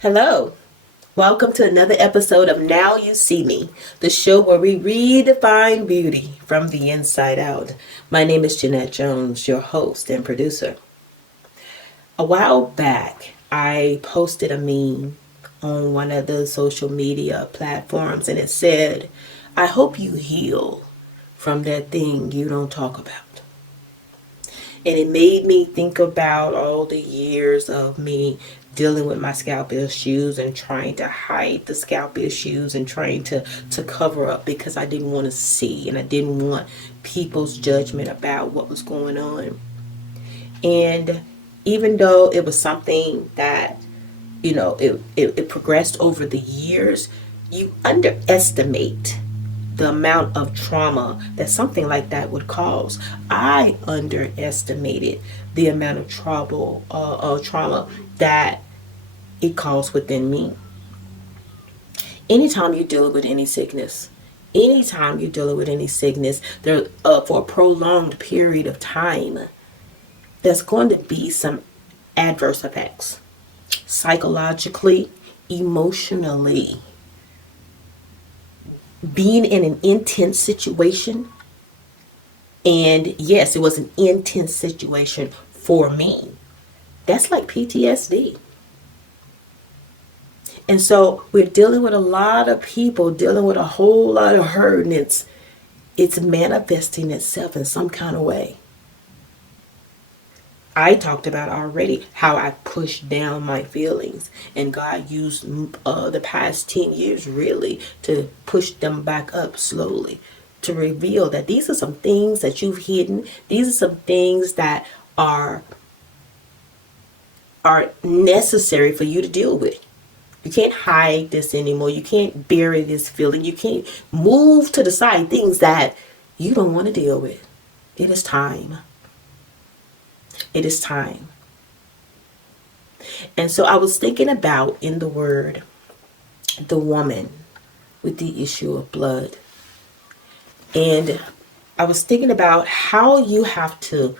Hello, welcome to another episode of Now You See Me, the show where we redefine beauty from the inside out. My name is Jeanette Jones, your host and producer. A while back, I posted a meme on one of the social media platforms and it said, I hope you heal from that thing you don't talk about. And it made me think about all the years of me dealing with my scalp issues and trying to hide the scalp issues and trying to cover up because I didn't want to see and I didn't want people's judgment about what was going on. And even though it was something that, it progressed over the years, you underestimate the amount of trauma that something like that would cause. I underestimated the amount of trauma that it caused within me. Anytime you're dealing with any sickness, there for a prolonged period of time, there's going to be some adverse effects, psychologically, emotionally. Being in an intense situation, and yes, it was an intense situation for me. That's like PTSD. And so we're dealing with a lot of people, dealing with a whole lot of hurt, and it's manifesting itself in some kind of way. I talked about already how I pushed down my feelings, and God used the past 10 years really to push them back up slowly, to reveal that these are some things that you've hidden. These are some things that are necessary for you to deal with. You can't hide this anymore. You can't bury this feeling. You can't move to the side things that you don't want to deal with. It is time. It is time. And so I was thinking about, in the word, the woman with the issue of blood. And I was thinking about how you have to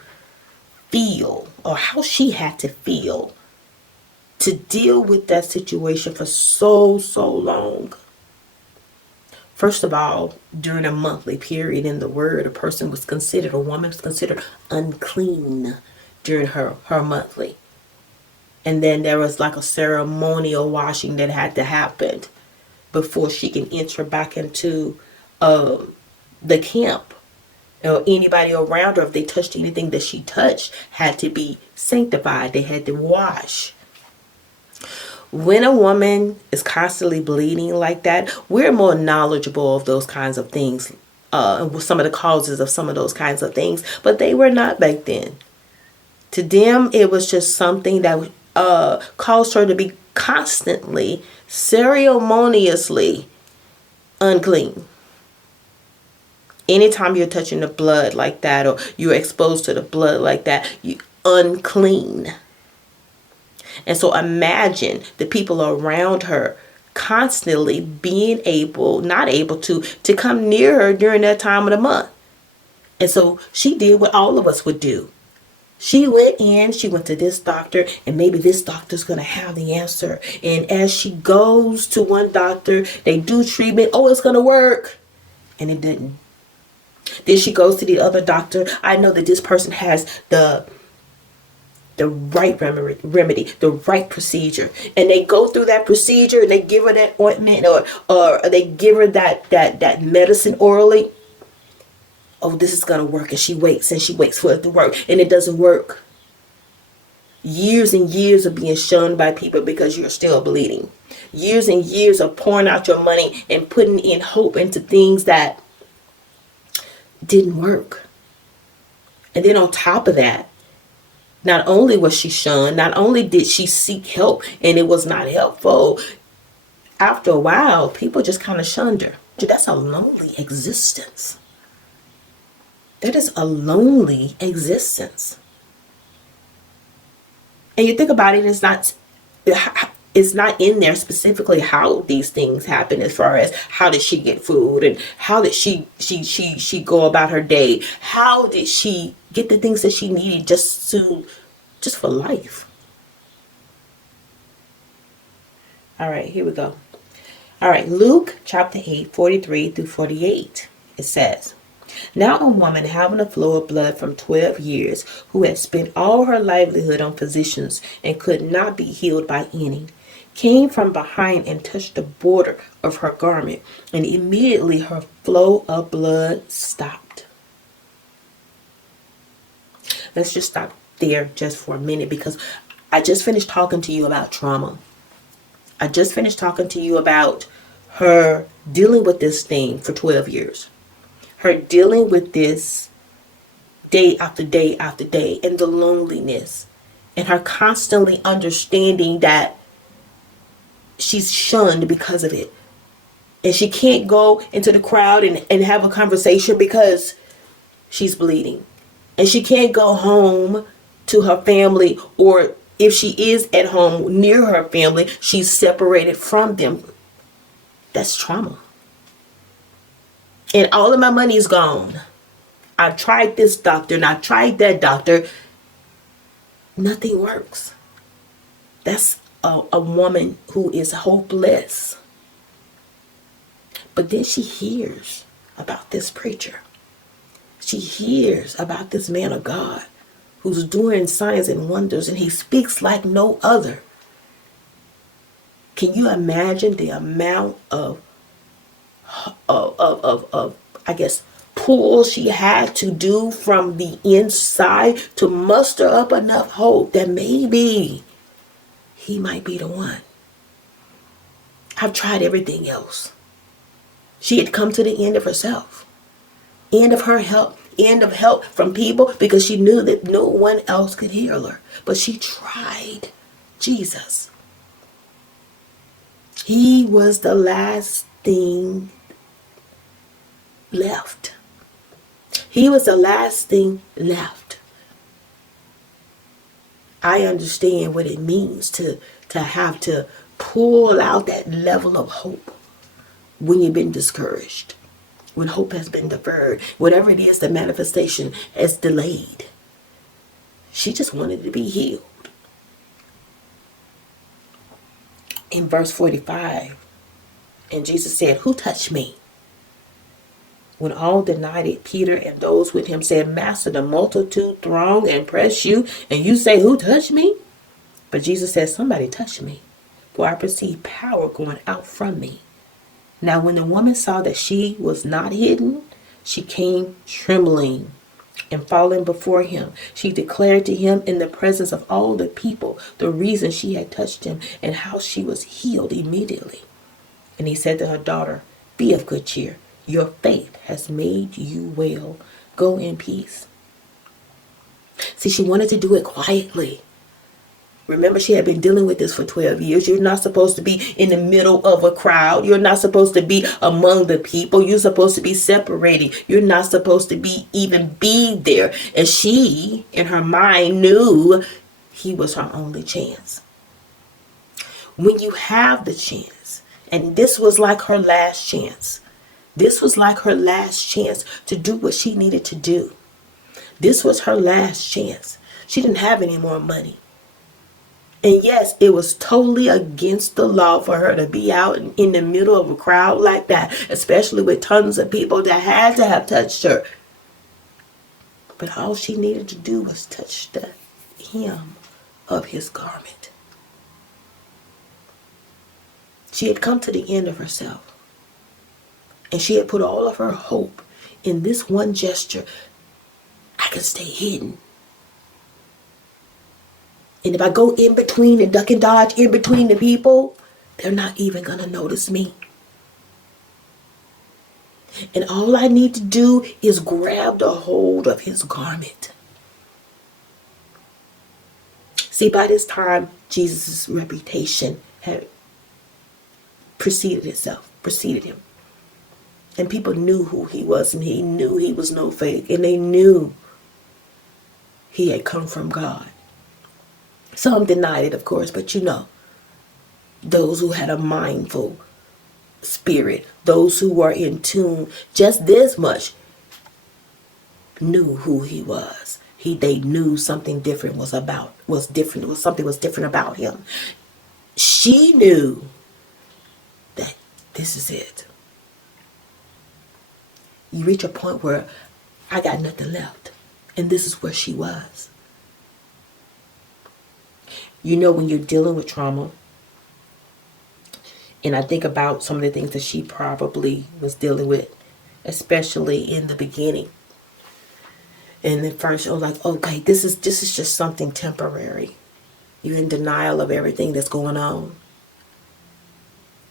feel, or how she had to feel, to deal with that situation for so long. First of all, during a monthly period in the word, a woman was considered unclean during her monthly. And then there was like a ceremonial washing that had to happen before she can enter back into the camp. Or anybody around her, if they touched anything that she touched, had to be sanctified. They had to wash. When a woman is constantly bleeding like that, we're more knowledgeable of those kinds of things, some of the causes of some of those kinds of things, but they were not back then. To them, it was just something that caused her to be constantly, ceremoniously unclean. Anytime you're touching the blood like that, or you're exposed to the blood like that, you're unclean. And so imagine the people around her constantly not able to come near her during that time of the month. And so she did what all of us would do. She went to this doctor, and maybe this doctor's going to have the answer. And as she goes to one doctor, they do treatment. Oh, it's going to work. And it didn't. Then she goes to the other doctor. I know that this person has the right remedy, the right procedure. And they go through that procedure and they give her that ointment or they give her that medicine orally. Oh, this is going to work. And she waits for it to work. And it doesn't work. Years and years of being shunned by people because you're still bleeding. Years and years of pouring out your money and putting in hope into things that didn't work. And then on top of that, not only was she shunned, not only did she seek help and it was not helpful, after a while, people just kind of shunned her. That's a lonely existence. That is a lonely existence. And you think about it, it's not in there specifically how these things happen, as far as how did she get food and how did she go about her day? How did she get the things that she needed just for life? All right, here we go. All right, Luke chapter 8, 43 through 48. It says, now a woman having a flow of blood from 12 years, who had spent all her livelihood on physicians and could not be healed by any, came from behind and touched the border of her garment, and immediately her flow of blood stopped. Let's just stop there just for a minute, because I just finished talking to you about trauma. I just finished talking to you about her dealing with this thing for 12 years. Her dealing with this day after day after day, and the loneliness, and her constantly understanding that she's shunned because of it. And she can't go into the crowd and have a conversation because she's bleeding. And she can't go home to her family, or if she is at home near her family, she's separated from them. That's trauma. And all of my money is gone. I've tried this doctor and I've tried that doctor. Nothing works. That's a woman who is hopeless. But then she hears about this preacher. She hears about this man of God who's doing signs and wonders, and he speaks like no other. Can you imagine the amount of I guess, pull she had to do from the inside to muster up enough hope that maybe he might be the one? I've tried everything else. She had come to the end of herself, end of her help, end of help from people, because she knew that no one else could heal her. But she tried Jesus. He was the last thing left. He was the last thing left. I understand what it means to have to pull out that level of hope when you've been discouraged, when hope has been deferred, whatever it is, the manifestation is delayed. She just wanted to be healed. In verse 45, and Jesus said, who touched me? When all denied it, Peter and those with him said, Master, the multitude throng and press you, and you say, who touched me? But Jesus said, somebody touched me, for I perceive power going out from me. Now when the woman saw that she was not hidden, she came trembling and falling before him. She declared to him in the presence of all the people the reason she had touched him, and how she was healed immediately. And he said to her, daughter, be of good cheer. Your faith has made you well. Go in peace. See, she wanted to do it quietly. Remember, she had been dealing with this for 12 years. You're not supposed to be in the middle of a crowd. You're not supposed to be among the people. You're supposed to be separated. You're not supposed to even be there. And she, in her mind, knew he was her only chance. When you have the chance, and this was like her last chance. This was like her last chance to do what she needed to do. This was her last chance. She didn't have any more money. And yes, it was totally against the law for her to be out in the middle of a crowd like that, especially with tons of people that had to have touched her. But all she needed to do was touch the hem of his garment. She had come to the end of herself. And she had put all of her hope in this one gesture. I can stay hidden. And if I go in between and duck and dodge in between the people, they're not even going to notice me. And all I need to do is grab the hold of his garment. See, by this time, Jesus' reputation had preceded him. And people knew who he was, and he knew he was no fake, and they knew he had come from God. Some denied it, of course, but you know, those who had a mindful spirit, those who were in tune, just this much, knew who he was. They knew something different was different about him. She knew this is it. You reach a point where I got nothing left. And this is where she was. You know, when you're dealing with trauma, and I think about some of the things that she probably was dealing with, especially in the beginning. And at first I was like, okay, this is just something temporary. You're in denial of everything that's going on.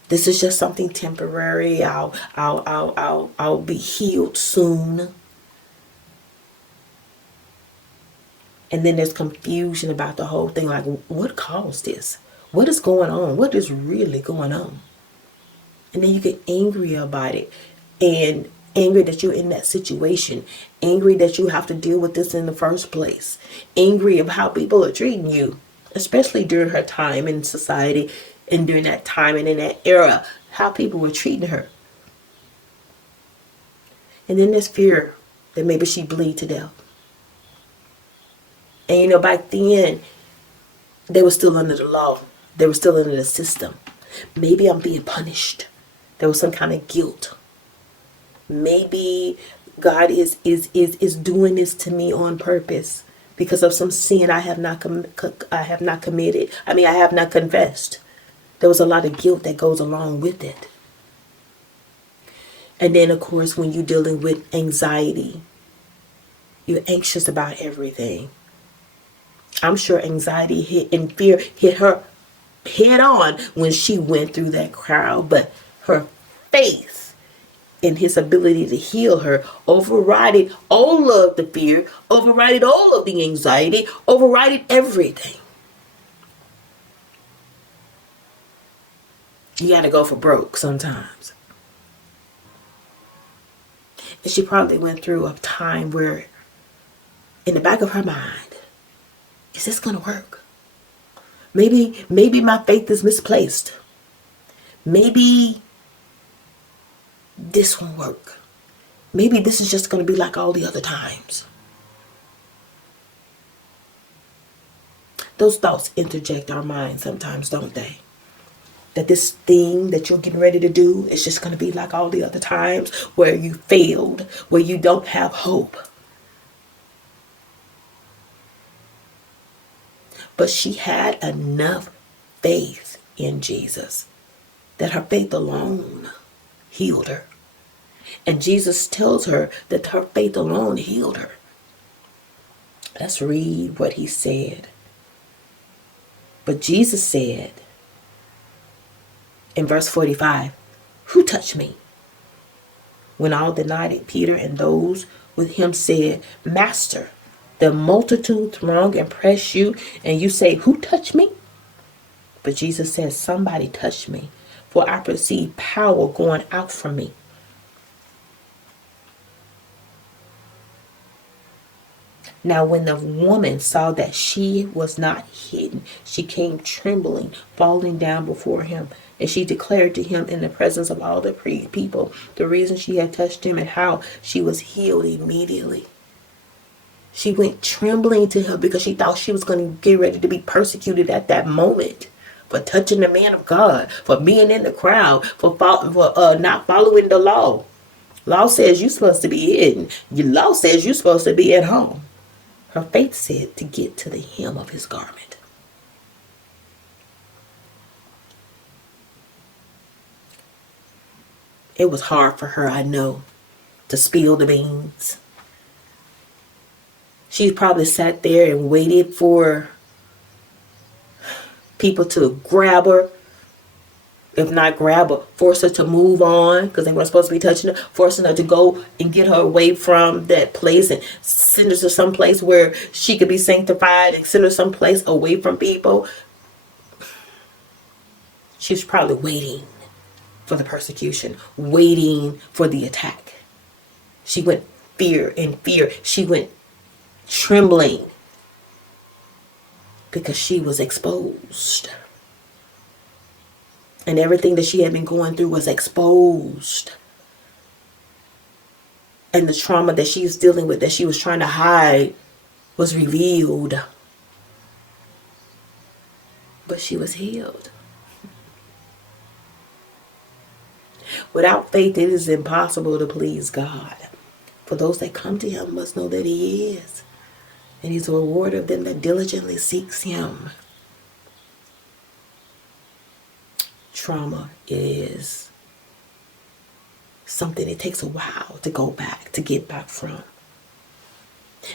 This is just something temporary. I'll be healed soon. And then there's confusion about the whole thing. Like, what caused this? What is going on? What is really going on? And then you get angry about it. And angry that you're in that situation. Angry that you have to deal with this in the first place. Angry of how people are treating you. Especially during her time in society. And during that time and in that era. How people were treating her. And then there's fear that maybe she bleed to death. And you know, back then, they were still under the law. They were still under the system. Maybe I'm being punished. There was some kind of guilt. Maybe God is doing this to me on purpose because of some sin I have not committed. I mean, I have not confessed. There was a lot of guilt that goes along with it. And then, of course, when you're dealing with anxiety, you're anxious about everything. I'm sure anxiety and fear hit her head on when she went through that crowd. But her faith in his ability to heal her overrided all of the fear, overrided all of the anxiety, overrided everything. You got to go for broke sometimes. And she probably went through a time where in the back of her mind, is this going to work? Maybe my faith is misplaced. Maybe this won't work. Maybe this is just going to be like all the other times. Those thoughts interject our minds sometimes, don't they? That this thing that you're getting ready to do is just going to be like all the other times where you failed, where you don't have hope. But she had enough faith in Jesus that her faith alone healed her. And Jesus tells her that her faith alone healed her. Let's read what he said. But Jesus said in verse 45, "Who touched me?" When all denied it, Peter and those with him said, "Master, the multitude throng and press you, and you say, 'Who touched me?'" But Jesus says, "Somebody touched me, for I perceive power going out from me." Now when the woman saw that she was not hidden, she came trembling, falling down before him. And she declared to him in the presence of all the people the reason she had touched him and how she was healed immediately. She went trembling to him because she thought she was going to get ready to be persecuted at that moment for touching the man of God, for being in the crowd, for not following the law. Law says you're supposed to be hidden. Your law says you're supposed to be at home. Her faith said to get to the hem of his garment. It was hard for her, I know, to spill the beans. She probably sat there and waited for people to grab her. If not grab her, force her to move on because they weren't supposed to be touching her. Forcing her to go and get her away from that place and send her to some place where she could be sanctified and send her someplace away from people. She was probably waiting for the persecution, waiting for the attack. She went fear in fear. She went trembling because she was exposed. And everything that she had been going through was exposed. And the trauma that she was dealing with, that she was trying to hide, was revealed. But she was healed. Without faith, it is impossible to please God. For those that come to him must know that he is. And he's a rewarder of them that diligently seeks him. Trauma is something it takes a while to go back, to get back from.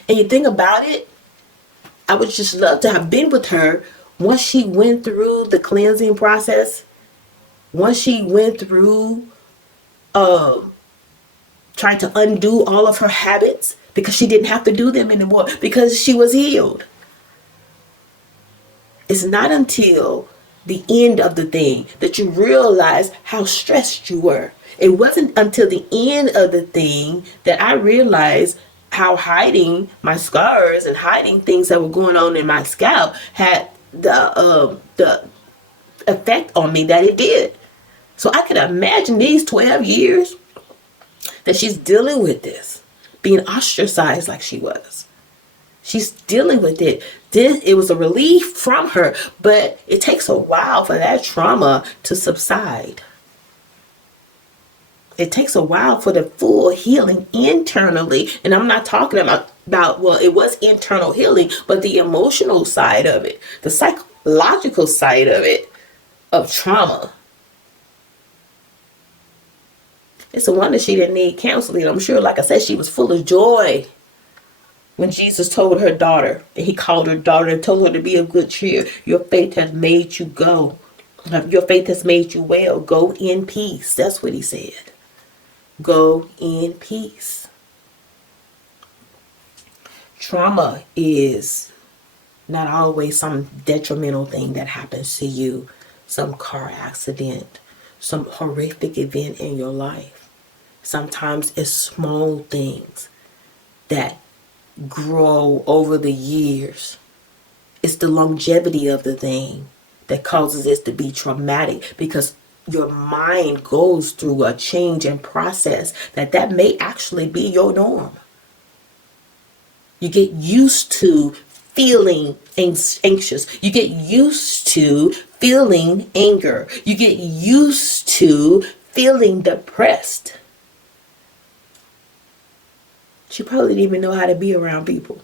And you think about it, I would just love to have been with her once she went through the cleansing process. Once she went through trying to undo all of her habits, because she didn't have to do them anymore because she was healed. It's not until the end of the thing that you realize how stressed you were. It wasn't until the end of the thing that I realized how hiding my scars and hiding things that were going on in my scalp had the effect on me that it did. So I could imagine these 12 years that she's dealing with this, being ostracized like she was. She's dealing with it. It was a relief from her, but it takes a while for that trauma to subside. It takes a while for the full healing internally. And I'm not talking about, well, it was internal healing, but the emotional side of it, the psychological side of it, of trauma. It's a wonder she didn't need counseling. I'm sure, like I said, she was full of joy when Jesus told her daughter, and he called her daughter and told her to be of good cheer. Your faith has made you go. Your faith has made you well. Go in peace. That's what he said. Go in peace. Trauma is not always some detrimental thing that happens to you, some car accident, some horrific event in your life. Sometimes it's small things that grow over the years. It's the longevity of the thing that causes it to be traumatic, because your mind goes through a change and process that may actually be your norm. You get used to feeling anxious. You get used to feeling anger. You get used to feeling depressed. She probably didn't even know how to be around people.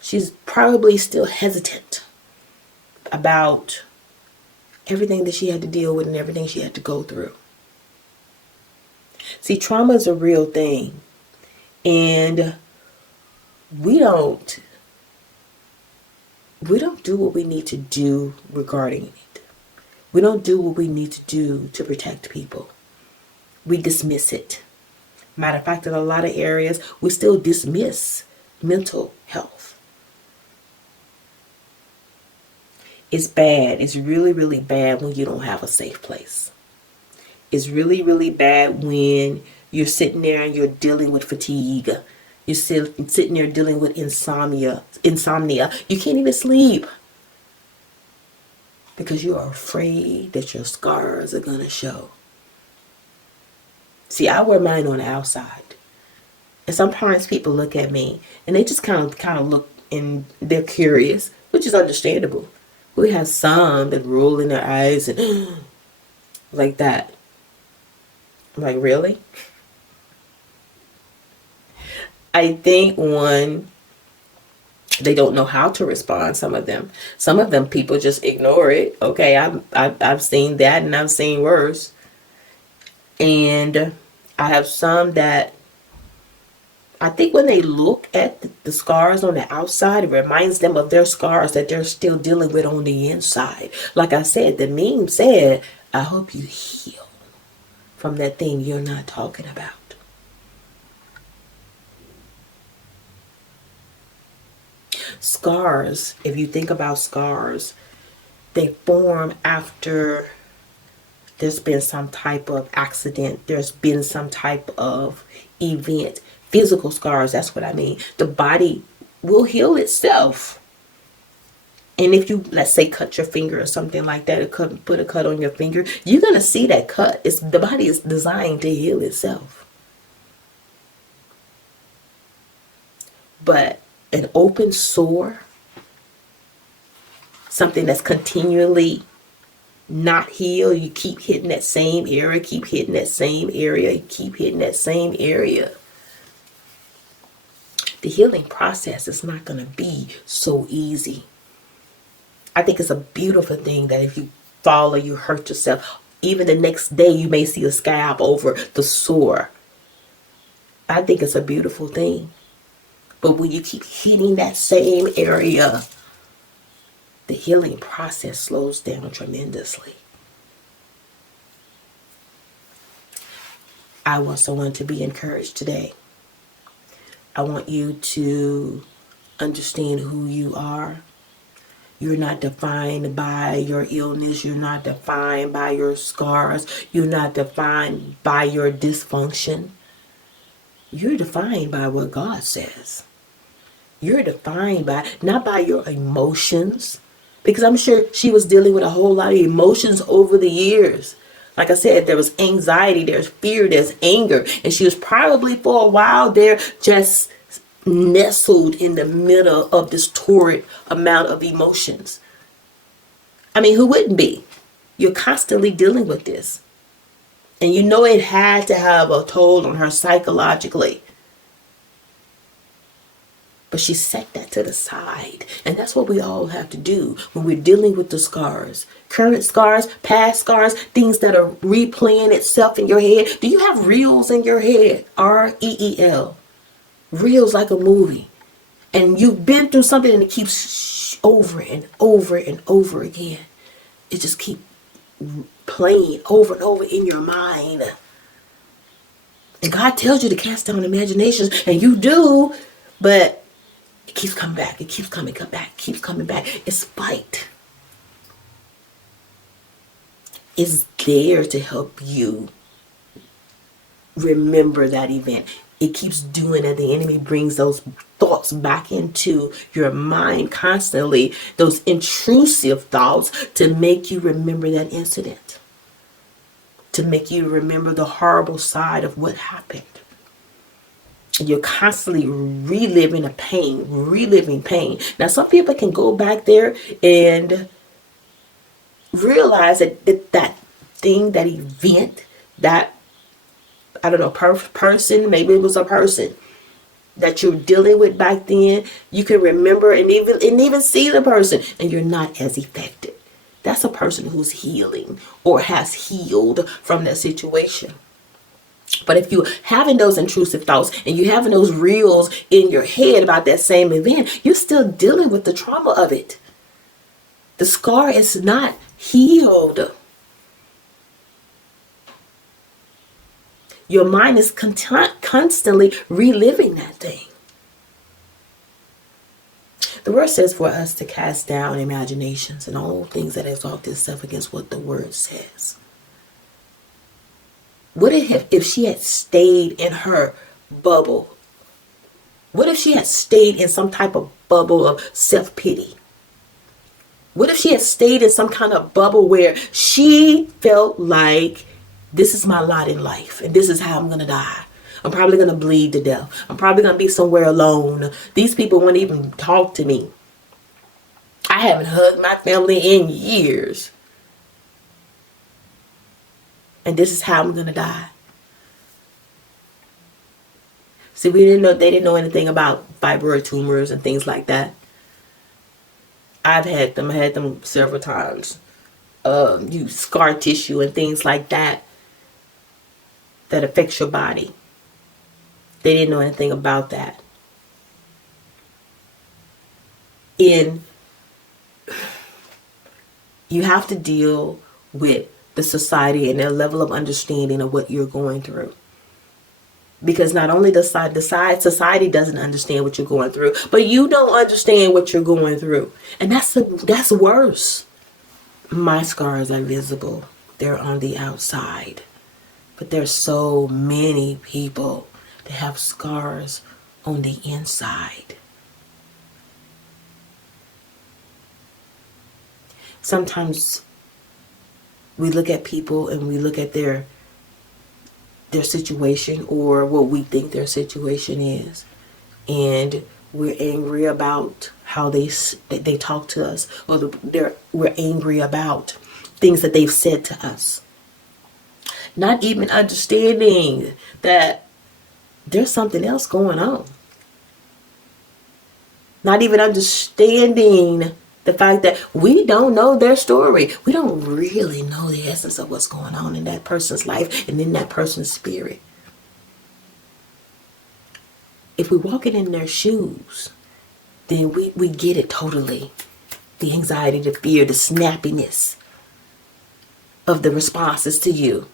She's probably still hesitant about everything that she had to deal with and everything she had to go through. See, trauma is a real thing. And we don't do what we need to do regarding it. We don't do what we need to do to protect people. We dismiss it. Matter of fact, in a lot of areas, we still dismiss mental health. It's bad. It's really, really bad when you don't have a safe place. It's really, really bad when you're sitting there and you're dealing with fatigue. You're sitting there dealing with insomnia. You can't even sleep because you are afraid that your scars are going to show. See, I wear mine on the outside. And sometimes people look at me and they just kind of look, and they're curious, which is understandable. We have some that roll in their eyes and like that. I'm like, really? I think they don't know how to respond. Some of them people just ignore it. Okay, I've seen that, and I've seen worse. And I have some that I think when they look at the scars on the outside, it reminds them of their scars that they're still dealing with on the inside. Like I said, the meme said, I hope you heal from that thing you're not talking about. Scars, if you think about scars, they form after there's been some type of accident, there's been some type of event. Physical scars, that's what I mean. The body will heal itself. And if you, let's say, cut your finger or something like that, put a cut on your finger, you're going to see that cut. The body is designed to heal itself. But an open sore, something that's continually not healed. You keep hitting that same area, keep hitting that same area, keep hitting that same area. The healing process is not going to be so easy. I think it's a beautiful thing that if you fall or you hurt yourself, even the next day you may see a scab over the sore. I think it's a beautiful thing. But when you keep hitting that same area, the healing process slows down tremendously. I want someone to be encouraged today. I want you to understand who you are. You're not defined by your illness. You're not defined by your scars. You're not defined by your dysfunction. You're defined by what God says. You're defined by, not by your emotions. Because I'm sure she was dealing with a whole lot of emotions over the years. Like I said, there was anxiety, there's fear, there's anger. And she was probably for a while there just nestled in the middle of this torrid amount of emotions. I mean, who wouldn't be? You're constantly dealing with this. And you know it had to have a toll on her psychologically. But she set that to the side. And that's what we all have to do when we're dealing with the scars. Current scars, past scars, things that are replaying itself in your head. Do you have reels in your head? R-E-E-L. Reels like a movie. And you've been through something and it keeps over and over and over again. It just keeps playing over and over in your mind. And God tells you to cast down imaginations, and you do, but it keeps coming back. It keeps coming back. Keeps coming back. It's fight. It's there to help you remember that event. It keeps doing it. The enemy brings those thoughts back into your mind constantly, those intrusive thoughts, to make you remember that incident, to make you remember the horrible side of what happened. And you're constantly reliving pain. Now, some people can go back there and realize that thing, that event, that, I don't know, person, maybe it was a person that you're dealing with back then. You can remember and even see the person, and you're not as affected. That's a person who's healing or has healed from that situation. But if you're having those intrusive thoughts and you're having those reels in your head about that same event, you're still dealing with the trauma of it. The scar is not healed. Your mind is constantly reliving that thing. The word says for us to cast down imaginations and all things that exalt itself against what the word says. What if she had stayed in her bubble? What if she had stayed in some type of bubble of self-pity? What if she had stayed in some kind of bubble where she felt like, this is my lot in life, and this is how I'm going to die. I'm probably going to bleed to death. I'm probably going to be somewhere alone. These people won't even talk to me. I haven't hugged my family in years. And this is how I'm going to die. See, they didn't know anything about fibroid tumors and things like that. I've had them. I had them several times. Scar tissue and things like that affects your body. They didn't know anything about that. You have to deal with the society and their level of understanding of what you're going through. Because not only the society doesn't understand what you're going through, but you don't understand what you're going through. And that's worse. My scars are visible. They're on the outside. But there's so many people that have scars on the inside. Sometimes we look at people and we look at their situation or what we think their situation is. And we're angry about how they talk to us, or we're angry about things that they've said to us. Not even understanding that there's something else going on. Not even understanding the fact that we don't know their story. We don't really know the essence of what's going on in that person's life and in that person's spirit. If we're walking in their shoes, then we get it totally. The anxiety, the fear, the snappiness of the responses to you.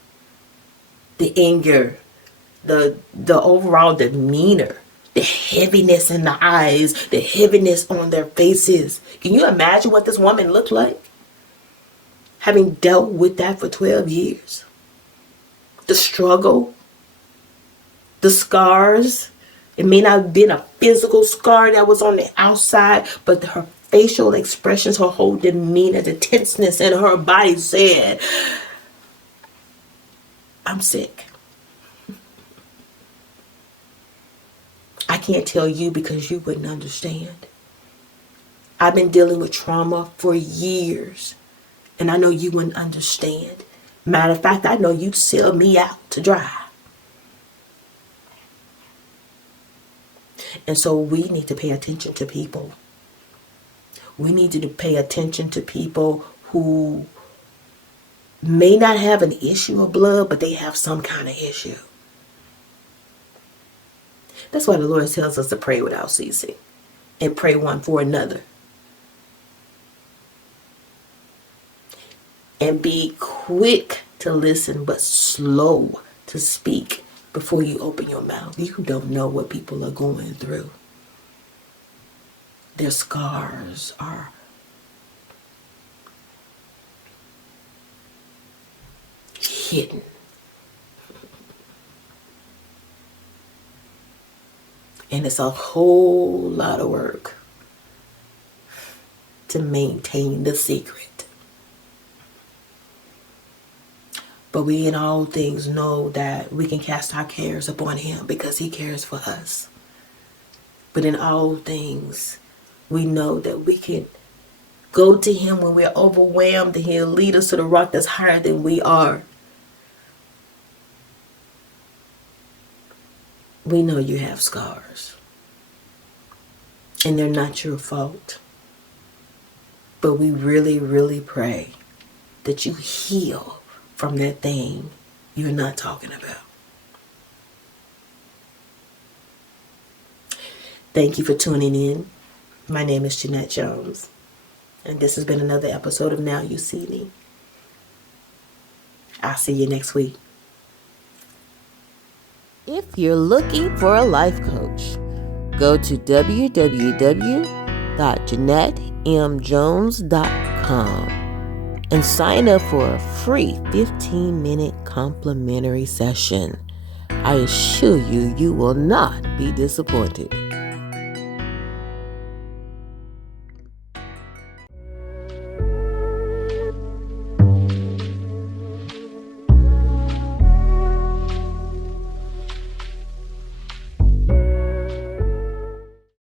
The anger, the overall demeanor, the heaviness in the eyes, the heaviness on their faces. Can you imagine what this woman looked like? Having dealt with that for 12 years. The struggle, the scars. It may not have been a physical scar that was on the outside, but her facial expressions, her whole demeanor, the tenseness in her body said, I'm sick. I can't tell you because you wouldn't understand. I've been dealing with trauma for years, and I know you wouldn't understand. Matter of fact, I know you'd sell me out to dry. And so we need to pay attention to people. We need to pay attention to people who may not have an issue of blood, but they have some kind of issue. That's why the Lord tells us to pray without ceasing and pray one for another. And be quick to listen, but slow to speak before you open your mouth. You don't know what people are going through. Their scars are hidden. And it's a whole lot of work to maintain the secret. But we in all things know that we can cast our cares upon him because he cares for us. But in all things, we know that we can go to him when we're overwhelmed, and he'll lead us to the rock that's higher than we are. We know you have scars, and they're not your fault. But we really, really pray that you heal from that thing you're not talking about. Thank you for tuning in. My name is Jeanette Jones, and this has been another episode of Now You See Me. I'll see you next week. If you're looking for a life coach, go to www.JeanetteMJones.com and sign up for a free 15-minute complimentary session. I assure you, you will not be disappointed.